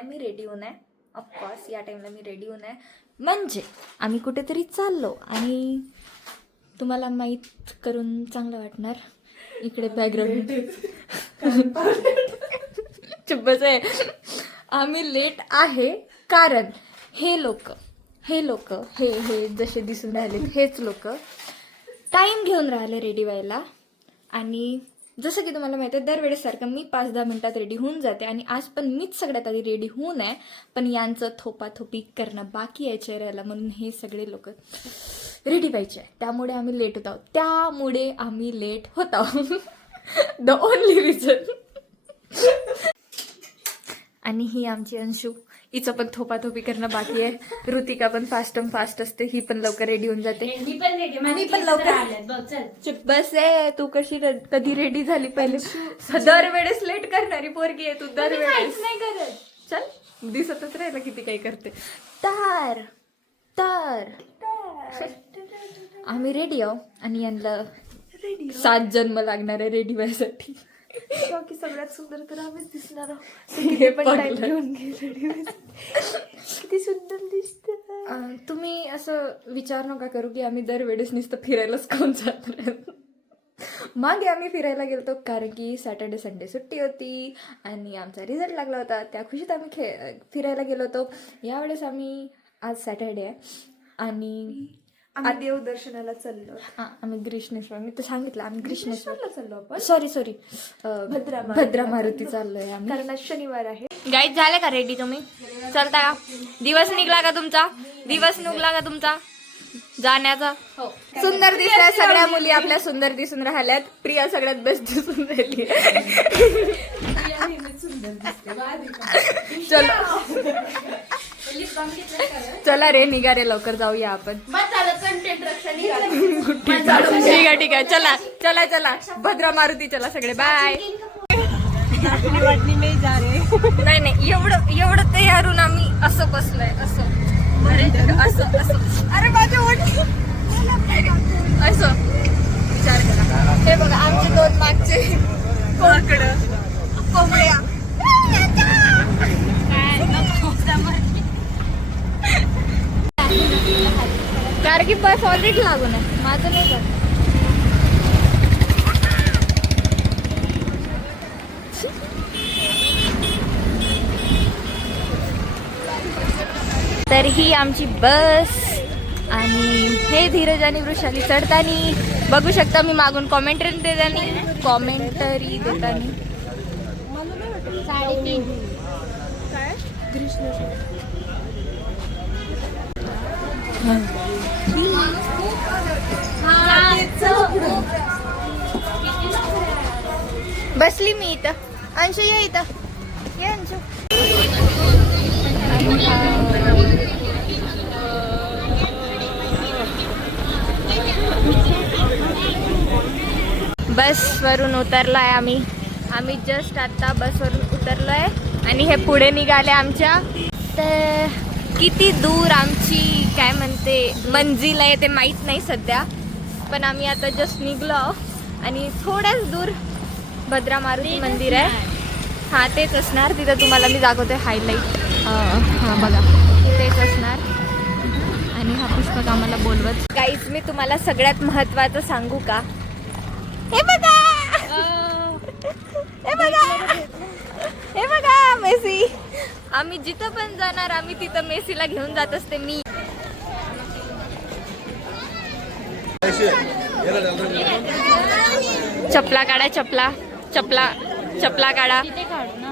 आहे, मी रेडी होऊन आहे. ऑफकोर्स या टाईमला मी रेडी होऊन आहे, म्हणजे आम्ही कुठेतरी चाललो आणि तुम्हाला माहीत करून चांगलं वाटणार. इकडे बॅकग्राऊंड चुप्पच आहे. आम्ही लेट आहे कारण हे लोक हे जसे दिसून राहिले हेच लोक टाईम घेऊन राहिले रेडी व्हायला. आणि जसं की तुम्हाला माहिती आहे, दरवेळेसारखं मी 5-10 मिनिटात रेडी होऊन जाते आणि आज पण मीच सगळ्यात आधी रेडी होऊन आहे. पण यांचं थोपाथोपी करणं बाकी आहे चेहऱ्याला, म्हणून हे सगळे लोक रेडी व्हायचे आहे. त्यामुळे आम्ही लेट होत आहोत. The only reason. आणि ही आमची अंशू, हिचं पण थोपाथोपी करणं बाकी आहे. ऋतिका पण फास्ट असते, ही पण लवकर रेडी होऊन जाते. मी पण लवकर. चुप बस आहे, तू कधी रेडी झाली पहिले? दरवेळेस लेट करणारी पोरगी आहे तू, दरवेळेस नाही करत. चल, दिसतच राहिलं किती काही करते. तर आम्ही रेडी आहो आणि यांना 7 जन्म लागणार आहे रेडी व्हायसाठी. की सगळ्यात सुंदर तर आम्हीच दिसणार आहोत. किती सुंदर दिसत. तुम्ही असं विचार नका करू की आम्ही दरवेळेस नुसतं फिरायलाच कोण जात. मागे आम्ही फिरायला गेलतो कारण की सॅटर्डे संडे सुट्टी होती आणि आमचा रिझल्ट लागला होता. त्या खुशीत आम्ही फिरायला गेलो होतो. यावेळेस आज सॅटर्डे आहे आणि आम्ही देवदर्शनाला चाललो. आम्ही ग्रीष्णेश्वर, मी तर सांगितलं आम्ही ग्रीष्णेश्वरला चाललो आपण. सॉरी भद्रा मारुती चाललोय आम्ही, कारण आज शनिवार आहे. गाईज झाले का रेडी तुम्ही? चलता का? दिवस निघला का तुमचा जाण्याचा? सुंदर दिसलाय, सगळ्या मुली आपल्या सुंदर दिसून राहिल्यात. प्रिया सगळ्यात बेस्ट दिसून राहिली. चला रे, निघा रे, लवकर जाऊया आपण. ठीक आहे, चला भद्रा मारुती चला सगळे, बाय. नाही एवढं तयारून आम्ही असं बसलोय, असं अरे माझ्या ओढणी असं विचार करा. हे बघा आमचे 2 मागचे कोंबड्या. कारण की बस ऑलरेडी लागून आहे, माझं नाही का. तर ही आमची बस आणि हे धीरज आणि वृषाली चढतानी बघू शकता. मी मागून कॉमेंटरी देतानी बसली मी इथं. अंशू ये इथं, ये अंशू. बसवरून उतरलोय आम्ही जस्ट आता बसवरून उतरलोय आणि हे पुढे निघाले आमच्या. तर किती दूर आमची काय म्हणते मंजिल आहे ते माहीत नाही सध्या, पण आम्ही आता जस्ट निघलो आणि थोड्याच दूर भद्रा मारुती मंदिर आहे. हां तेच असणार, तिथं तुम्हाला मी दाखवते हायलाईट. हां बघा तेच असणार. आणि हा पुष्पक आम्हाला बोलवत. गाईज मी तुम्हाला सगळ्यात महत्त्वाचं सांगू का? हे बघा मेसी. आम्ही जिथं पण जाणार आम्ही तिथं मेसीला घेऊन जात असते मी. चपला काढा, चपला काढा.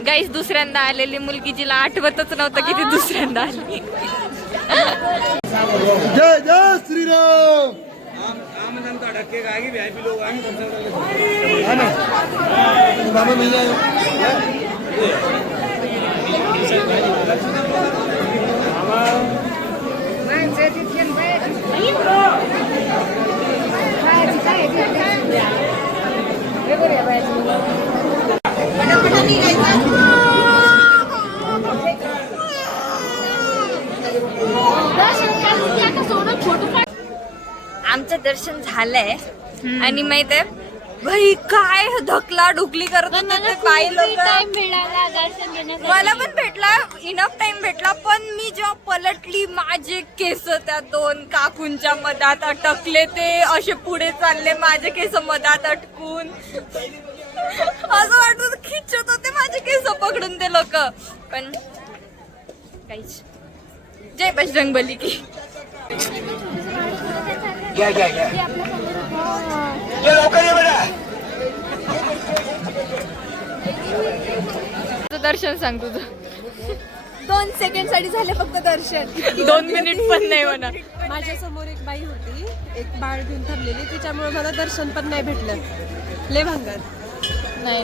गाईस दुसऱ्यांदा आलेली मुलगी जिला आठवतच नव्हतं की ती दुसऱ्यांदा आली. जय जय श्रीराम. आमचं दर्शन झालंय आणि माहित आहे भाई काय ढकला ढुकली करत होते ते बाई लोक. टाइम मिळाला दर्शन घेण्यासाठी. मला पण भेटला, इनफ टाइम भेटला, पण मी जेव्हा पलटली माझे केस त्या दोन काकूंच्या मधात अटकले, ते असे पुढे चालले, माझे केस मधात अटकून असं वाटत खिचत होते माझे केस पकडून ते लोक. पण काहीच. जय बजरंग बली की. दर्शन सांग तुझं. 2 सेकंड साठी झाले फक्त दर्शन. 2 मिनिट पण नाही म्हणा. माझ्या समोर एक बाई होती, एक बाळ घेऊन थांबलेली, तिच्यामुळे मला दर्शन पण नाही भेटलं. लय भांगार. नाही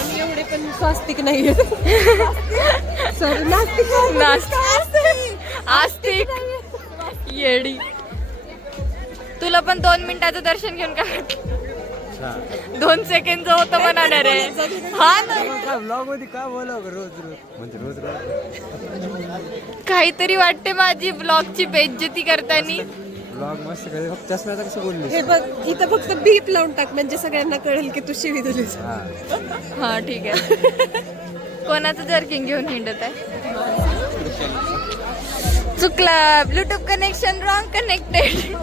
आम्ही एवढे पण स्वास्तिक नाही. सॉरी, आस्तिक येडी. तुला पण 2 मिनिटाचं दर्शन घेऊन काय वाटलं? 2 सेकंड होतं म्हणाले रे. हा ना, ब्लॉग मध्ये काय बोला रोज म्हणजे रोज काहीतरी वाटते माझी ब्लॉगची बेइज्जती करतानी. ब्लॉग मस्त करे, फक्त चष्म्याचा कसं बोलली. हे बघ, इथं फक्त बीप लावून टाक, म्हणजे सगळ्यांना कळेल की तू शिवी दिलीस. हा ठीक आहे. कोणाचं जर्किंग घेऊन हिंडत आहे? चुकला, ब्लूटूथ कनेक्शन रॉंग कनेक्टेड.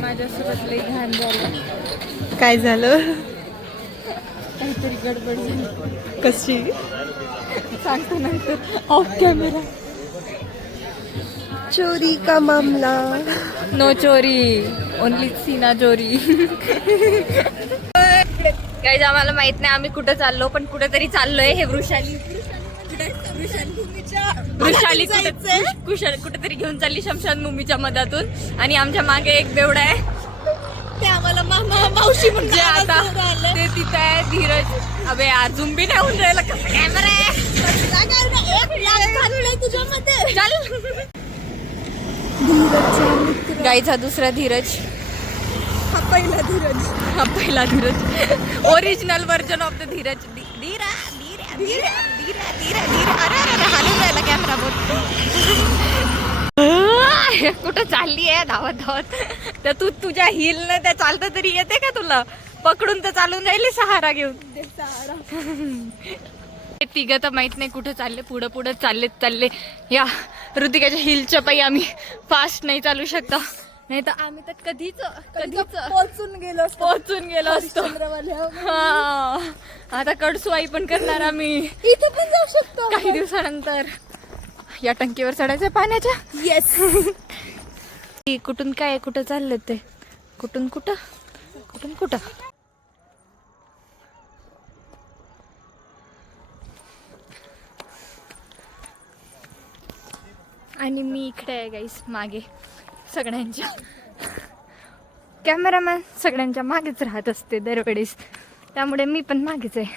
माझ्यासोबत लई घाण झालं. काय झालं? काहीतरी गडबड झाली. कशी? सांगतो नंतर ऑफ कॅमेरा. चोरी का मामला. नो चोरी, ओनली सीना चोरी. काही आम्हाला माहित नाही आम्ही कुठं चाललो, पण कुठेतरी चाललोय. हे वृषाली कुठेतरी घेऊन चालली शमशानभूमीच्या मधातून. आणि आमच्या मागे एक बेवडा आहे, ते आम्हाला मामा मावशी म्हणजे आता ते तिथं आहे. धीरज, अबे यार झूम बी नाही होऊन राहिला. कसा कॅमेरा आहे चल. गाईचा हा दुसरा धीरज, हा पहिला धीरज. हा पहिला Dheeraj, original version of the Dheeraj. धीरा धीरा धीरा धीरा धीरा धीरा. अरे अरे हालून राहिला कॅमेरा बोल. कुठं चालली आहे धावत धावत? तर तू तुझ्या हिल न त्या चालता तरी येते का तुला? पकडून तर चालून राहिली सहारा घेऊन. तिघं तर माहित नाही कुठं चालले, पुढं पुढं चालले. या ऋतिकाच्या हिलच्या पायी आम्ही फास्ट नाही चालू शकतो, नाही तर आम्ही तर कधीच पोहोचून गेलो असतो. हा, आता कडसुवाई पण करणार आम्ही. इथे पण जाऊ शकतो काही दिवसानंतर. या टंकीवर चढायचं पाण्याच्या. येस. कुठून काय, कुठं चाललं ते, कुठून कुठं. आणि मी इकडे आहे गाईस, मागे सगळ्यांच्या. कॅमेरामॅन सगळ्यांच्या मागेच राहत असते दरवेळेस, त्यामुळे मी पण मागेच आहे.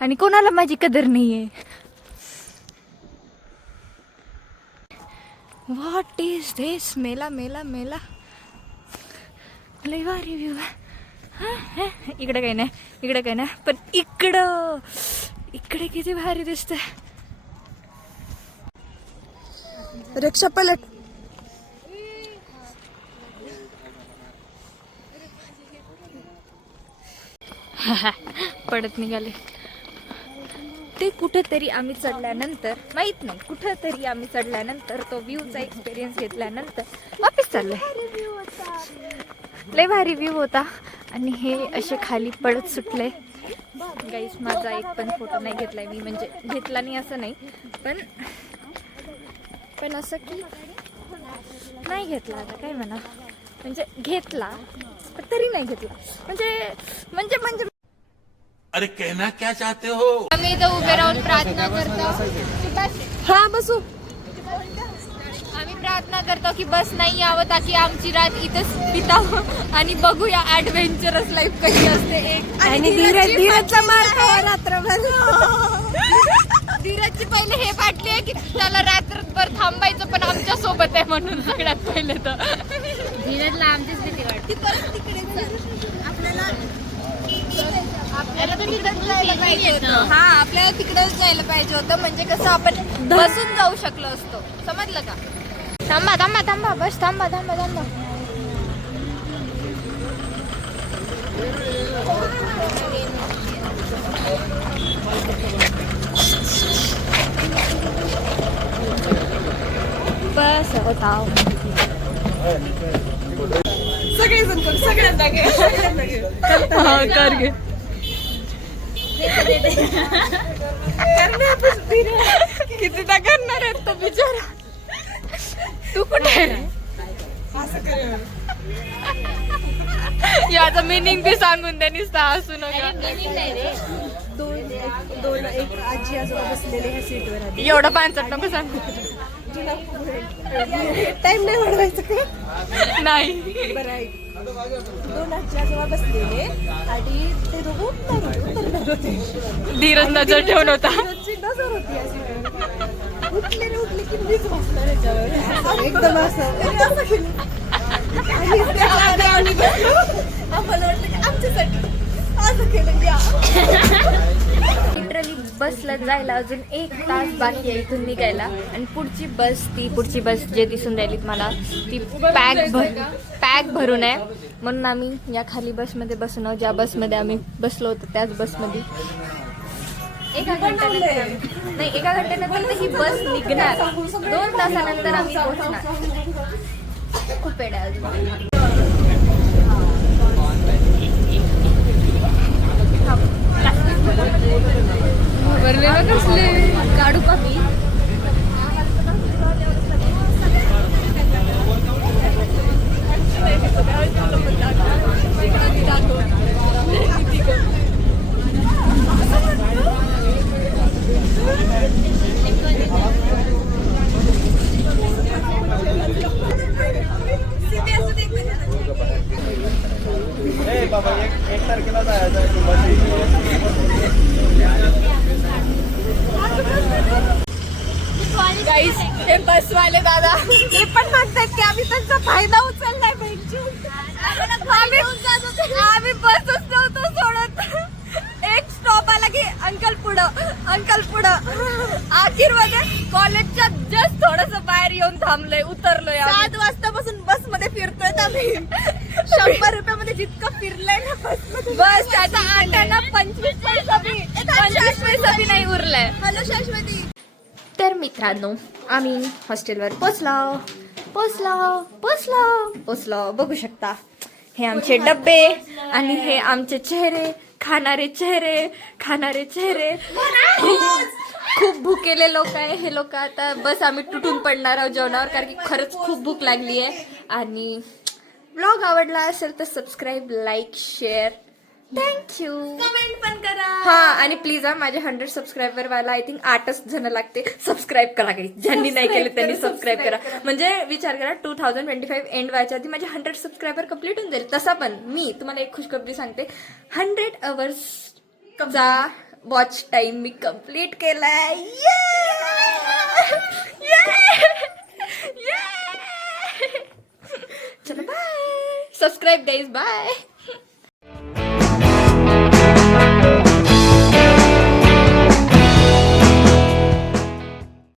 आणि कोणाला माझी कदर नाही आहे. व्हॉट इज दिस? मेला मेला मेला. लय भारी व्ह्यू आहे. इकडे काही नाही, पण इकडे किती भारी दिसतंय. रिक्षा पलट. पडत निघाले. ते कुठेतरी आम्ही चढल्यानंतर, माहित नाही कुठेतरी आम्ही चढल्यानंतर, तो व्ह्यूचा एक्सपिरियन्स घेतल्यानंतर वापस चाललंय. लय भारी व्ह्यू होता. आणि हे असे खाली पडत सुटले. गाईस माझा एक पण फोटो नाही घेतलाय मी, म्हणजे घेतला नाही असं नाही, पण असं की नाही घेतला. आता काय म्हणा, म्हणजे घेतला पण तरी नाही घेतला. म्हणजे अरे कहना क्या चाहते हो? आम्ही इथं उभे राहून प्रार्थना करतो. हा बसू. आम्ही प्रार्थना करतो की बस नाही यावं, ताकि आमची रात इथंच बितावं आणि बघूया ऍडव्हेंचरस लाईफ कशी असते. आणि धीरजचा मार खावा रात्रभर. धीरजची पहिले हे वाटली आहे की त्याला रात्रभर थांबायचं, पण आमच्या सोबत आहे म्हणून. सगळ्यात पहिले तर धीरजला आमचीच भीती वाटते. आपल्याला तर तिथंच जायला पाहिजे होतं. हा आपल्याला तिकडेच जायला पाहिजे होतं, म्हणजे कसं आपण बसून जाऊ शकलो असतो. समजलं का? थांबा थांबा थांबा, बस थांबा थांबा थांबा. बस होता. सगळेजण पण सगळ्यांना घे, सगळ्यांना घे. कर घे. कितीदा करणार आहेत तो बिचारा. तू कुठे आहे? याचा मिनिंग बी सांगून दे, नुसता हसू नका. दोन एक आजी आजोबा बसलेले ह्या सीटवर आधी. एवढं पांचट नको सांगू. टाइम नाही वाढवायचं का? नाही. बरं आहे. दोन आजी आजोबा बसलेले आणि ते दोघं उतरणार होते. धीरज नजर ठेवून होता. रोजची नजर होती या सीटवर. उठले रे उठले की मीच बसणार याच्यावर. एकदम असं केलं. आणि त्याच्या आधी आम्ही बसलो. आम्हाला वाटलं की आमच्यासाठी असं केलं या. लिटरली बसला जायला अजून 1 तास बाकी आहे इथून निघायला. आणि पुढची बस जे दिसून राहिली मला ती पॅक भरून आहे. म्हणून आम्ही या खाली बसमध्ये बसणं, ज्या बसमध्ये आम्ही बसलो होतो त्याच बसमध्ये. एका घंट्यानंतर ही बस निघणार. 2 तासानंतर आम्ही पोहोचणार. खूप वेळ आहे अजून. काढू का मी? गाईस, हे बसवाले दादा ते पण म्हणतात की आम्ही त्यांचा फायदा उचललाय पाहिजे. आम्ही बसच नव्हतो सोडत. एक स्टॉप आला की अंकल पुढं आखिर मध्ये कॉलेजच्या जस्ट थोडस बाहेर येऊन थांबलोय, उतरलोय. 7 वाजतापासून बस मध्ये फिरतोय आम्ही. 100 रुपयामध्ये जितकं फिरलंय ना बस त्याचा 8 आना 25 पैसा बी नाही उरलाय. हॅलो शाश्वती. तर मित्रांनो, आम्ही हॉस्टेलवर पोचलो. बघू शकता हे आमचे डब्बे आणि हे आमचे चेहरे, खाणारे चेहरे. खूप भुकेले लोक आहे हे लोक. आता बस आम्ही तुटून पडणार आहोत जेवणावर, कारण की खरंच खूप भूक लागली आहे. आणि ब्लॉग आवडला असेल तर subscribe, like, share, thank you. Comment पण करा. हा, आणि प्लीज माझे 100 सबस्क्रायबर व्हायला आय थिंक 8च जण लागते. सबस्क्राईब करा काही, ज्यांनी नाही केले त्यांनी सबस्क्राईब करा. म्हणजे विचार करा 2025 एंड व्हायच्या आधी माझे 100 सबस्क्रायबर कम्प्लीट होऊन जाईल. तसा पण मी तुम्हाला एक खुशखबरी सांगते, 100 अवर्सचा वॉच टाइम मी कम्प्लीट केलाय. चलो बाय. Subscribe guys, bye.